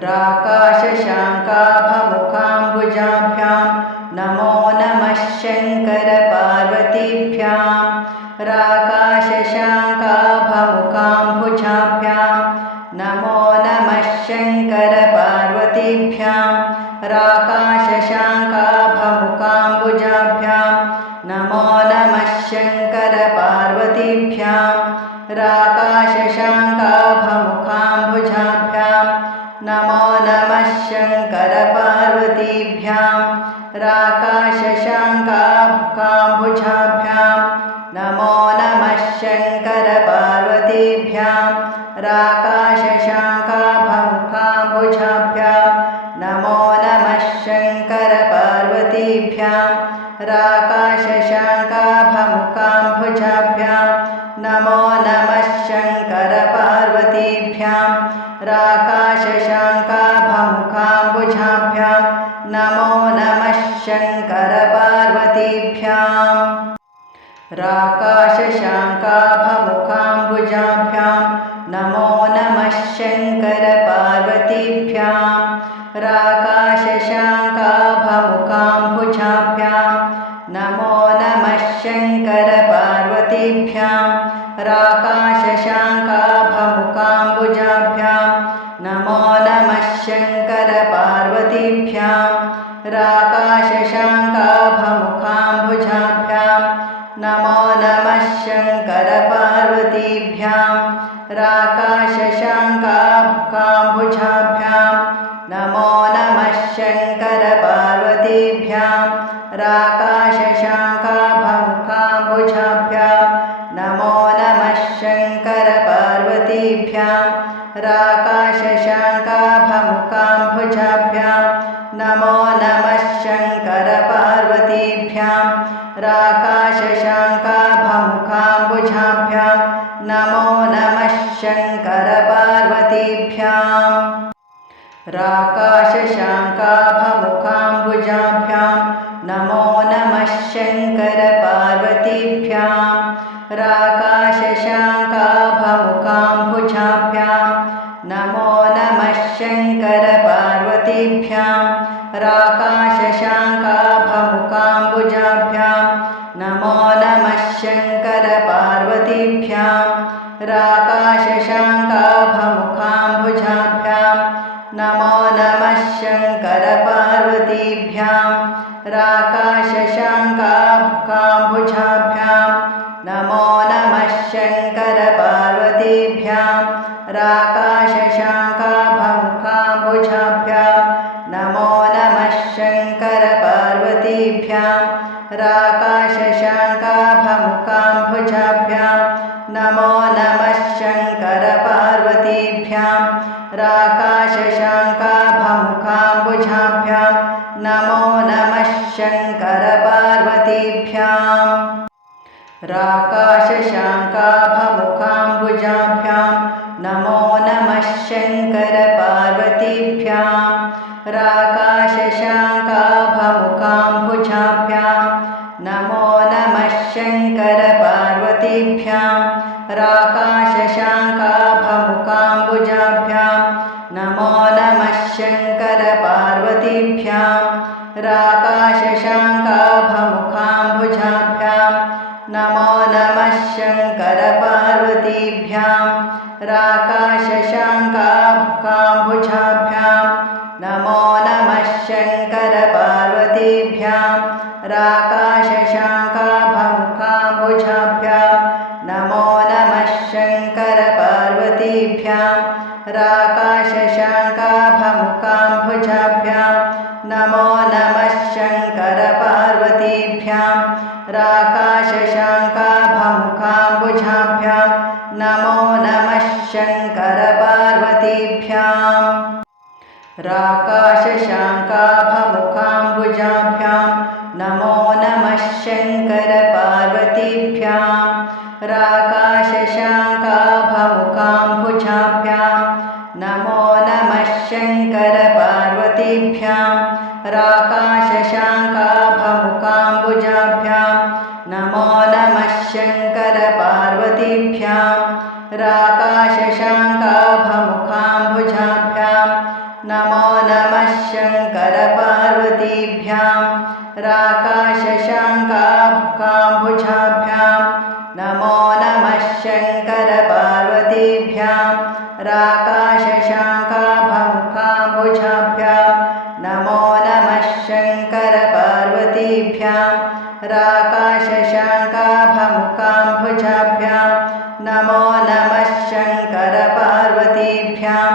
राकाशशाङ्काभमुखाम्बुजाभ्यां नमो नमः शङ्करपार्वतीभ्यां राकाशशाङ्काभमुखाम्बुजाभ्यां नमो नमः शङ्करपार्वतीभ्यां राकाशशाङ्काभमुखाम्बुजाभ्यां नमो नमः शङ्करपार्वतीभ्यां राकाशशाङ्काभमुखाम्बुजाभ्यां नमो नमः शङ्करपार्वतीभ्यां राकाशशाङ्काभमुखाम्बुजाभ्यां नमो नमः शङ्करपार्वतीभ्यां राकाशशाङ्काभमुखाम्बुजाभ्यां नमो नमः शङ्करपार्वतीभ्यां राकाशशाङ्काभमुखाम्बुजाभ्यां नमो नमः शङ्करपार्वतीभ्यां राकाशशाङ्काभमुखाम्बुजाभ्यां नमो नमः शङ्करपार्वतीभ्यां राकाशशाङ्काभमुखाम्बुजाभ्यां नमो नमः शङ्करपार्वतीभ्यां राकाशशाङ्काभमुखाम्बुजाभ्यां नमो नमः शङ्करपार्वतीभ्यां राकाशशाङ्काभमुखाम्बुजाभ्यां नमो नमः शङ्करपार्वतीभ्यां राकाशशाङ्काभमुखाम्बुजाभ्यां नमो नमः शङ्करपार्वतीभ्यां राकाशशाङ्काभमुखाम्बुजाभ्यां नमो नमः शङ्करपार्वतीभ्यां राकाशशाङ्काभमुखाम्बुजाभ्यां नमो नमः शङ्करपार्वतीभ्यां राकाशशाङ्काभमुखाम्बुजाभ्यां नमो नमः शङ्करपार्वतीभ्यां राकाशशाङ्काभमुखाम्बुजाभ्यां नमो नमः शङ्करपार्वतीभ्यां राकाशशाङ्काभमुखाम्बुजाभ्यां नमो नमः शङ्करपार्वतीभ्यां राकाशशाङ्काभमुखाम्बुजाभ्यां नमो नमः शङ्करपार्वतीभ्यां राकाशशाङ्काभमुखाम्बुजाभ्यां नमो नमः शङ्करपार्वतीभ्यां राकाशशाङ्काभमुखाम्बुजाभ्यां नमो नमः शङ्करपार्वतीभ्यां राकाशशाङ्काभमुखाम्बुजाभ्यां नमो नमः शङ्करपार्वतीभ्यां राकाशशाङ्काभमुखाम्बुजाभ्यां नमो नमः शङ्करपार्वतीभ्यां राकाशशाङ्काभमुखाम्बुजाभ्यां नमो नमः शङ्करपार्वतीभ्यां राकाशशाङ्काभमुखाम्बुजाभ्यां नमो नमः शङ्करपार्वतीभ्यां राकाशशाङ्काभमुखाम्बुजाभ्यां नमो नमः शङ्करपार्वतीभ्यां राकाशशाङ्काभमुखाम्बुजाभ्यां नमो नमः शङ्करपार्वतीभ्यां राकाशशाङ्काभमुखाम्बुजाभ्यां नमो नमः शङ्करपार्वतीभ्यां राकाशशाङ्काभमुखाम्बुजाभ्यां नमो नमः शङ्करपार्वतीभ्यां राकाशशाङ्काभमुखाम्बुजाभ्यां नमो नमः शङ्करपार्वतीभ्यां राकाशशाङ्काभमुखाम्बुजाभ्यां नमो नमः शङ्करपार्वतीभ्यां राकाशशाङ्काभमुखाम्बुजाभ्यां नमो नमः शङ्करपार्वतीभ्यां राकाशशाङ्काभमुखाम्बुजाभ्यां नमो नमः शङ्करपार्वतीभ्यां राकाशशाङ्काभमुखाम्बुजाभ्यां नमो नमः शङ्करपार्वतीभ्यां राकाशशाङ्काभमुखाम्बुजाभ्यां नमो नमः शङ्करपार्वतीभ्यां राकाशशाङ्काभमुखाम्बुजाभ्यां नमो नमः शङ्करपार्वतीभ्यां राकाशशाङ्काभमुखाम्बुजाभ्यां राकाशशाङ्काभुजाभ्यां नमो नमः शङ्करपार्वतीभ्यां राकाशशाङ्काभमुखाम्बुजाभ्यां नमो नमः शङ्करपार्वतीभ्यां राकाशशाङ्काभमुखाम्बुजाभ्यां नमो नमः शङ्करपार्वतीभ्यां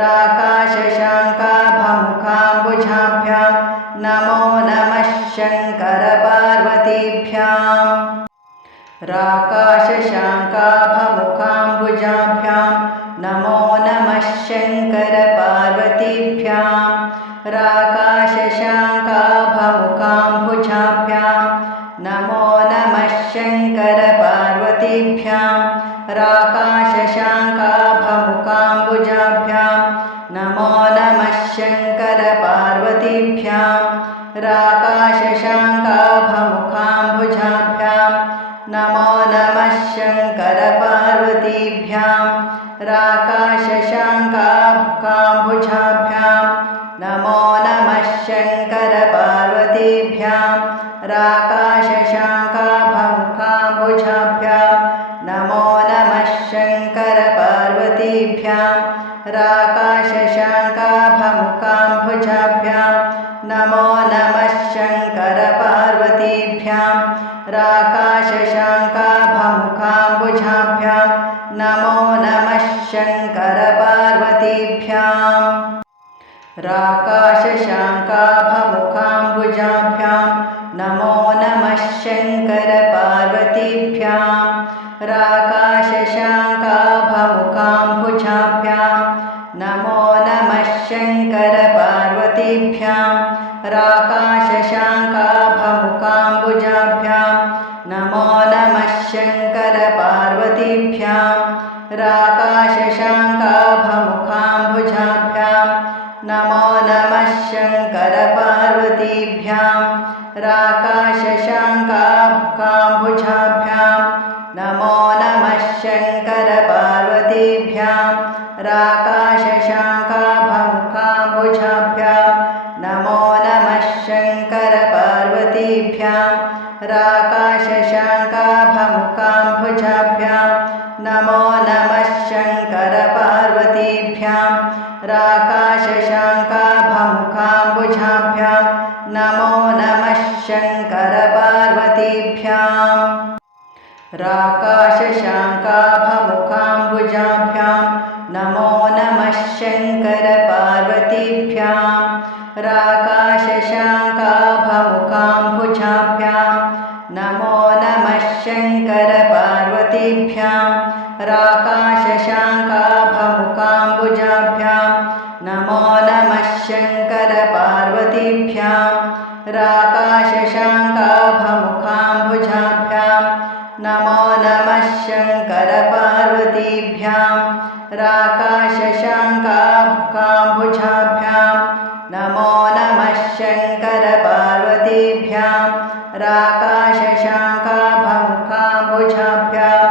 राकाशशाङ्काभमुखाम्बुजाभ्यां नमो नमः शङ्करपार्वतीभ्यां राकाशशाङ्काभमुखाम्बुजाभ्यां नमो नमः शङ्करपार्वतीभ्यां राकाशशाङ्काभमुखाम्बुजाभ्यां नमो नमः शङ्करपार्वतीभ्यां राकाशशाङ्काभमुखाम्बुजाभ्यां नमो नमः शङ्करपार्वतीभ्यां राकाशशाङ्काभमुखाम्बुजाभ्यां नमो नमः शङ्करपार्वतीभ्यां राकाशशाङ्काभमुखाम्बुजाभ्यां नमो नमः शङ्करपार्वतीभ्यां राकाशशाङ्काभमुखाम्बुजाभ्यां नमो नमः शङ्करपार्वतीभ्यां राकाशशाङ्काभमुखाम्बुजाभ्यां नमो नमः शङ्करपार्वतीभ्यां राकाशशाङ्काभमुखाम्बुजाभ्यां नमो नमः शङ्करपार्वतीभ्यां राकाशशाङ्काभमुखाम्बुजाभ्यां नमो नमः शङ्करपार्वतीभ्यां राकाशशाङ्काभमुखाम्बुजाभ्यां नमो नमः शङ्करपार्वतीभ्यां राकाशशाङ्काभमुखाम्बुजाभ्यां नमो नमः शङ्करपार्वतीभ्यां राकाशशाङ्काभमुखाम्बुजाभ्यां नमो नमः शङ्करपार्वतीभ्यां राकाशशाङ्काभमुखाम्बुजाभ्यां नमो नमः शङ्करपार्वतीभ्यां राकाशशाङ्काभमुखाम्बुजाभ्यां नमो नमः शङ्करपार्वतीभ्यां राकाशशाङ्काभमुखाम्बुजाभ्यां नमो नमः शङ्करपार्वतीभ्यां राकाशशाङ्काभमुखाम्बुजाभ्यां नमो नमः शङ्करपार्वतीभ्यां राकाशशाङ्काभमुखाम्बुजाभ्यां नमो नमः शङ्करपार्वतीभ्यां राकाशशाङ्काभमुखाम्बुजाभ्यां नमो नमः शङ्करपार्वतीभ्यां राकाशशाङ्काभमुखाम्बुजाभ्यां नमो नमः शङ्करपार्वतीभ्यां राकाशशाङ्काभमुखाम्बुजाभ्यां नमो नमः शङ्करपार्वतीभ्यां राकाशशाङ्काभमुखाम्बुजाभ्यां नमो नमः शङ्करपार्वतीभ्यां राकाशशाङ्काभमुखाम्बुजाभ्यां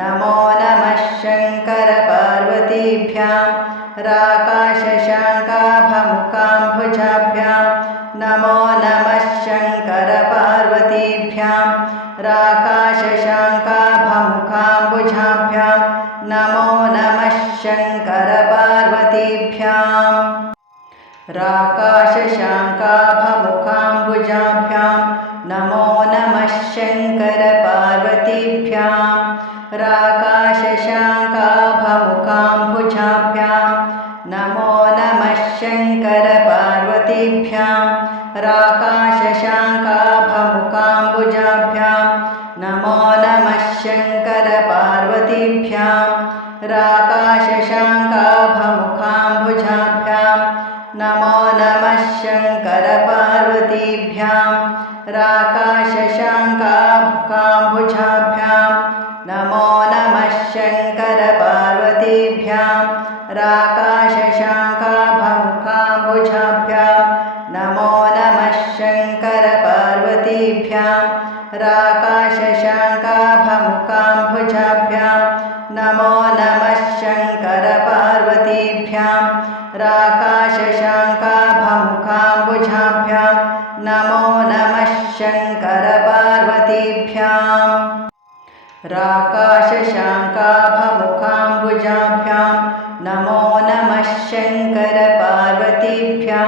नमो नमः शङ्करपार्वतीभ्यां राकाशशाङ्काभमुखाम्बुजाभ्यां नमो नमः शङ्करपार्वतीभ्यां राकाशशाङ्काभमुखाम्बुजाभ्यां नमो नमः शङ्करपार्वतीभ्यां राकाशशाङ्काभमुखाम्बुजाभ्यां नमो नमः शङ्करपार्वतीभ्यां राकाशशाङ्काभमुखाम्बुजाभ्यां नमो नमः शङ्करपार्वतीभ्यां राकाशशाङ्काभमुखाम्बुजाभ्यां नमो नमः शङ्करपार्वतीभ्यां राकाशशाङ्काभमुखाम्बुजाभ्यां नमो नमः शङ्करपार्वतीभ्यां राकाशशाङ्काभमुखाम्बुजाभ्यां नमो नमः शङ्करपार्वतीभ्यां राकाशशाङ्काभमुखाम्बुजाभ्यां नमो नमः शङ्करपार्वतीभ्यां राकाशशाङ्काभमुखाम्बुजाभ्यां नमो नमः शङ्करपार्वतीभ्यां राकाशशाङ्काभमुखाम्बुजाभ्यां नमो नमः शङ्करपार्वतीभ्यां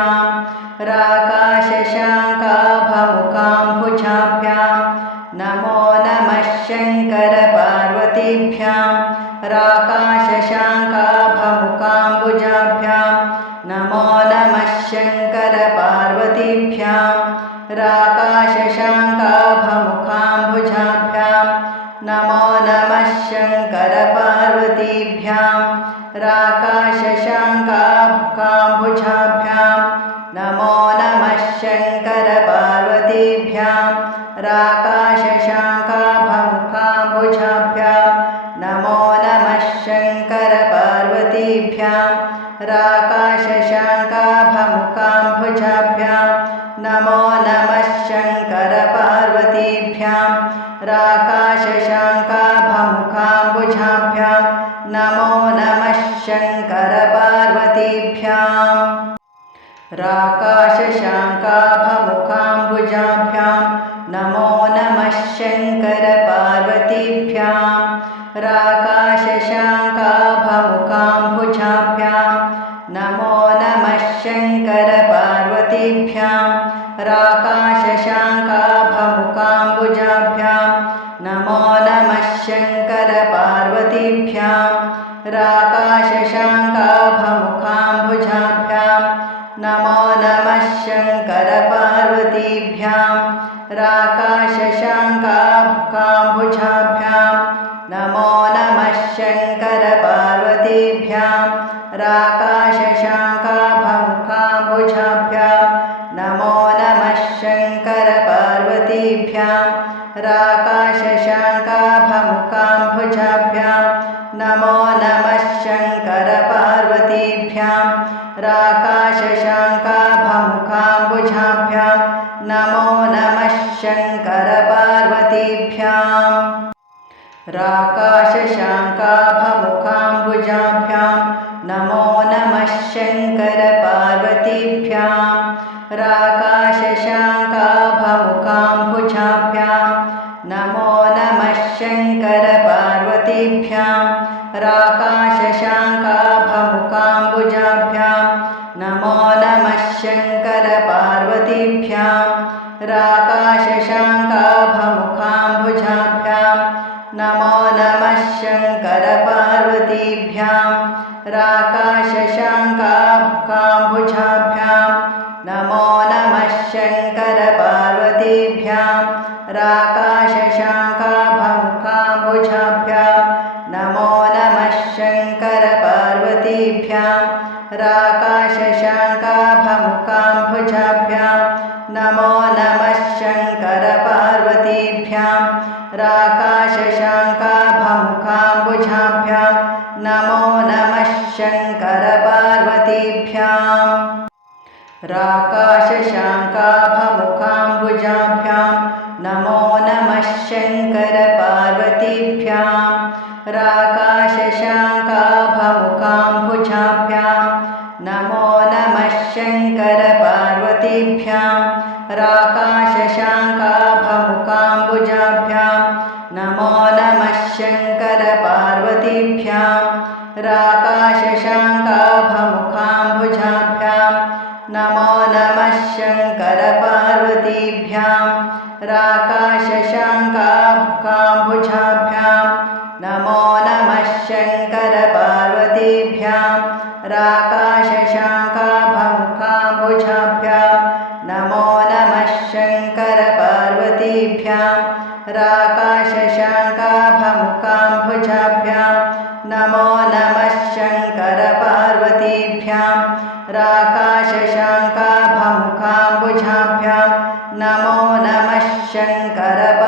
राकाशशाङ्काभमुखाम्बुजाभ्यां नमो नमः शङ्करपार्वतीभ्यां राकाशशाङ्काभमुखाम्बुजाभ्यां नमो नमः शङ्करपार्वतीभ्यां राकाशशाङ्काभमुखाम्बुजाभ्यां नमो नमः शङ्करपार्वतीभ्यां राकाशशाङ्काभमुखाम्बुजाभ्यां नमो नमः शङ्करपार्वतीभ्यां राकाशशाङ्काभमुखाम्बुजाभ्यां नमो नमः शङ्करपार्वतीभ्यां राकाशशाङ्काभमुखाम्बुजाभ्यां नमो नमः शङ्करपार्वतीभ्यां राकाशशाङ्काभमुखाम्बुजाभ्यां नमो नमः शङ्करपार्वतीभ्यां राकाशशाङ्काभमुखाम्बुजाभ्यां नमो नमः शङ्करपार्वतीभ्यां राकाशशाङ्काभमुखाम्बुजाभ्यां नमो नमः शङ्करपार्वतीभ्यां राकाशशाङ्काभमुखाम्बुजाभ्यां नमो नमः शङ्करपार्वतीभ्यां राकाशशाङ्काभमुखाम्बुजाभ्यां नमो नमः शङ्करपार्वतीभ्यां राकाशशाङ्काभमुखाम्बुजाभ्यां नमो नमः शङ्करपार्वतीभ्यां राकाशशाङ्काभमुखाम्बुजाभ्यां नमो नमः शङ्करपार्वतीभ्यां राकाशशाङ्काभमुखाम्बुजाभ्यां नमो नमः शङ्करपार्वतीभ्यां राकाशशाङ्काभमुखाम्बुजाभ्यां नमो नमः शङ्करपार्वतीभ्यां राकाशशाङ्काभमुखाम्बुजाभ्यां नमो नमः शङ्करपार्वतीभ्यां राकाशशाङ्काभमुखाम्बुजाभ्यां नमो नमः शङ्करपार्वतीभ्यां राकाशशाङ्काभमुखाम्बुजाभ्यां नमो नमः शङ्करपार्वतीभ्यां राकाशशाङ्काभमुखाम्बुजाभ्यां नमो नमः शङ्करपार्वतीभ्यां राकाशशाङ्काभमुखाम्बुजाभ्यां नमो नमः शङ्करपार्वतीभ्यां राकाशशाङ्काभमुखाम्बुजाभ्यां नमो नमः शङ्करपार्वतीभ्यां राकाशशाङ्काभमुखाम्बुजाभ्यां नमो नमः शङ्करपार्वतीभ्यां राकाशशाङ्काभमुखाम्बुजाभ्यां नमो नमः शङ्करपार्वतीभ्यां राकाशशाङ्काभमुखाम्बुजाभ्यां नमो नमः शङ्करपार्वतीभ्यां राकाशशाङ्काभमुखाम्बुजाभ्यां नमो नमः शङ्करपार्वतीभ्यां राकाशशाङ्काभमुखाम्बुजाभ्यां नमो नमः शङ्करपार्वतीभ्यां राकाशशाङ्काभमुखाम्बुजाभ्यां नमो नमः शङ्करपार्वतीभ्यां राकाशशाङ्काभमुखाम्बुजाभ्यां नमो नमः शङ्करपार्वतीभ्यां राकाशशाङ्काभमुखाम्बुजाभ्यां नमो नमः शङ्करपार्वतीभ्यां राकाशशाङ्काभमुखाम्बुजाभ्यां नमो नमः शङ्करपार्वतीभ्यां राकाशशाङ्काभमुखाम्बुजाभ्यां नमो नमः शङ्करपार्वतीभ्यां